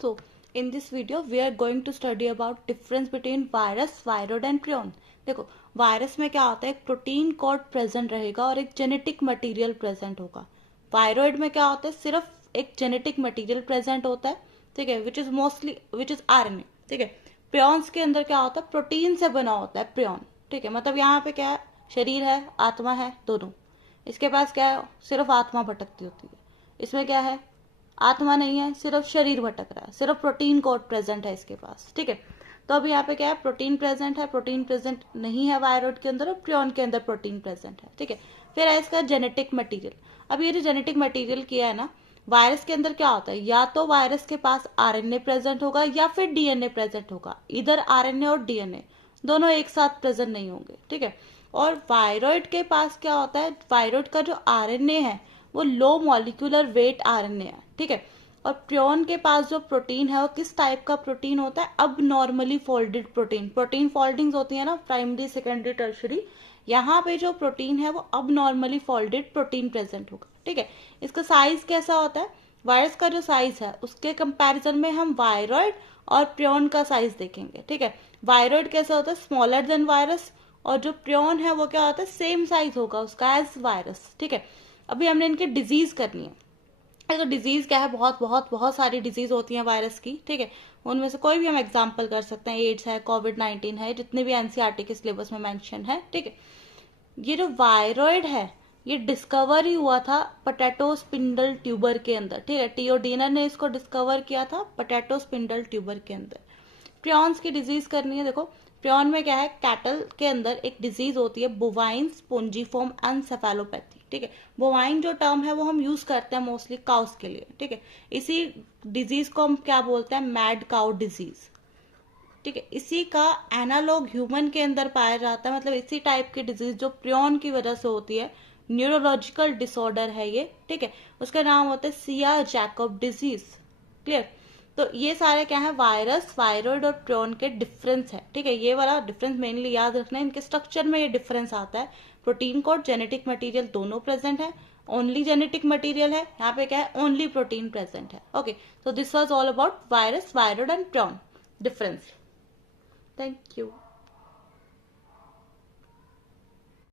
So in this video we are going to study about difference between virus, viroid and prion. देखो virus में क्या होता है, एक प्रोटीन कोड प्रेजेंट रहेगा और एक जेनेटिक मटेरियल प्रेजेंट होगा. वायरॉइड में क्या होता है, सिर्फ एक जेनेटिक मटेरियल प्रेजेंट होता है, ठीक है, विच इज आरएनए. ठीक है. प्रियॉन्स के अंदर क्या होता है, प्रोटीन से बना होता है प्रियॉन. ठीक है, मतलब यहाँ पे क्या है, शरीर है, आत्मा है, दोनों. इसके पास क्या है, सिर्फ आत्मा भटकती होती है. इसमें क्या है, आत्मा नहीं है, सिर्फ शरीर भटक रहा है, सिर्फ प्रोटीन कोड प्रेजेंट है इसके पास. ठीक है. तो अब यहाँ पे क्या है, प्रोटीन प्रेजेंट है, प्रोटीन प्रेजेंट नहीं है वायरॉइड के अंदर और प्रियॉन के अंदर प्रोटीन प्रेजेंट है. ठीक है. फिर है इसका जेनेटिक मटेरियल. अब ये जो जेनेटिक मटेरियल किया है ना, वायरस के अंदर क्या होता है, या तो वायरस के पास आरएनए प्रेजेंट होगा या फिर डीएनए प्रेजेंट होगा. इधर आरएनए और डीएनए दोनों एक साथ प्रेजेंट नहीं होंगे. ठीक है. और वायरॉइड के पास क्या होता है, वायरॉइड का जो आरएनए है वो लो मॉलिक्यूलर वेट आरएनए है. ठीक है. और प्रियॉन के पास जो प्रोटीन है वो किस टाइप का प्रोटीन होता है, अब normally folded protein. Protein foldings होती है ना, प्राइमरी, सेकेंडरी, टर्शरी. यहाँ पे जो प्रोटीन है वो अब नॉर्मली फोल्डेड प्रोटीन प्रेजेंट होगा. ठीक है. इसका साइज कैसा होता है, वायरस का जो साइज है उसके कंपैरिजन में हम वायरॉइड और प्रियॉन का साइज देखेंगे. ठीक है. वायरॉइड कैसा होता है, स्मॉलर देन वायरस, और जो प्रियॉन है वो क्या होता है, सेम साइज होगा उसका एज वायरस. ठीक है. अभी हमने इनकी डिजीज करनी है. तो डिजीज क्या है, बहुत बहुत बहुत सारी डिजीज होती हैं वायरस की. ठीक है. उनमें से कोई भी हम एग्जांपल कर सकते हैं, एड्स है, कोविड-19 है, जितने भी एनसीईआरटी के सिलेबस में मेंशन है. ठीक है. ये जो वायरॉइड है ये डिस्कवर ही हुआ था पोटैटो स्पिंडल ट्यूबर के अंदर. ठीक है. टीओडीनर ने इसको डिस्कवर किया था पोटैटो स्पिंडल ट्यूबर के अंदर. प्रियॉन्स की डिजीज करनी है. देखो प्रियॉन में क्या है, कैटल के अंदर एक डिजीज होती है बोवाइन स्पोंजीफॉर्म एनसेफेलोपैथी. ठीक है. बोवाइन जो टर्म है वो हम यूज करते हैं मोस्टली काउस के लिए. ठीक है. इसी डिजीज को हम क्या बोलते हैं, मैड काउ डिजीज. ठीक है. इसी का एनालॉग ह्यूमन के अंदर पाया जाता है, मतलब इसी टाइप की डिजीज जो प्रियॉन की वजह से होती है, न्यूरोलॉजिकल डिसऑर्डर है ये. ठीक है. उसका नाम होता है सिया जैकब डिजीज. क्लियर. तो ये सारे क्या है, वायरस, वायरॉइड और प्रियॉन के डिफरेंस है. ठीक है. ये वाला डिफरेंस मेनली याद रखना है, इनके स्ट्रक्चर में ये डिफरेंस आता है. प्रोटीन कोड, जेनेटिक मटेरियल दोनों प्रेजेंट है. ओनली जेनेटिक मटेरियल है, यहाँ पे क्या है, ओनली प्रोटीन प्रेजेंट है. Okay. So this was all about virus, viroid and prion difference. Thank you.